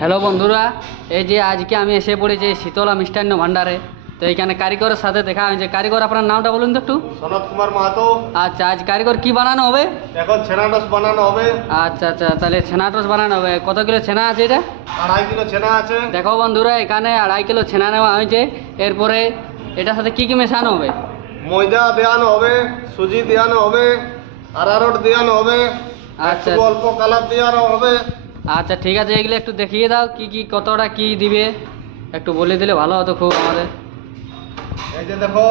Hello বন্ধুরা, এই যে আজকে আমি এসে পড়েছি শীতলা মিষ্টান্ন ভাণ্ডারে। তো এইখানে কারিগরের সাথে দেখা হয়েছে। কারিগর, আপনার নামটা বলুন তো একটু। সনত কুমার মাহাতো। আচ্ছা, আজ কারিগর কি বানানো হবে? এখন ছানা টস বানানো হবে। আচ্ছা আচ্ছা, তাহলে ছানা টস বানানো হবে। কত কিলো ছানা আছে এটা? 2.5 কিলো ছানা আছে। দেখো বন্ধুরা, এখানে 2.5 কিলো ছানা নেওয়া হয়েছে। এরপরে এটার সাথে কি কি মেশানো হবে? ময়দা দেওয়ানো হবে, সুজি দেওয়ানো হবে, আরারোট দেওয়ানো হবে, আচ্ছা একটু অল্প কালার দেওয়ানো হবে। আচ্ছা, ঠিক আছে, এগুলো একটু দেখিয়ে দাও, কি কি কতটা কি দিবে একটু বলে দিলে ভালো হতো খুব আমাদের। এই যে দেখো,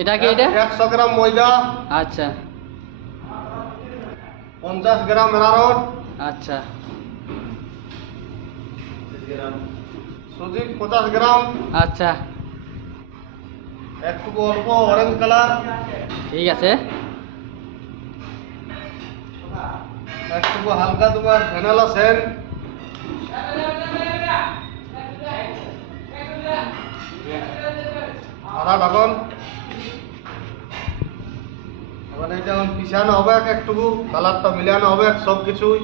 এটা কি এটা? 100 গ্রাম ময়দা, আচ্ছা 50 গ্রাম আরারোট, আচ্ছা সুজি 50 গ্রাম, আচ্ছা, একটু অল্প অরেঞ্জ কালার, ঠিক আছে। একটু হালকা তোমার ভ্যানিলা সেন্ট, আধা ঢাকন। এবার এটা এখন পিছানো হবে, একটু কালারটা মিলানো হবে সব কিছুই।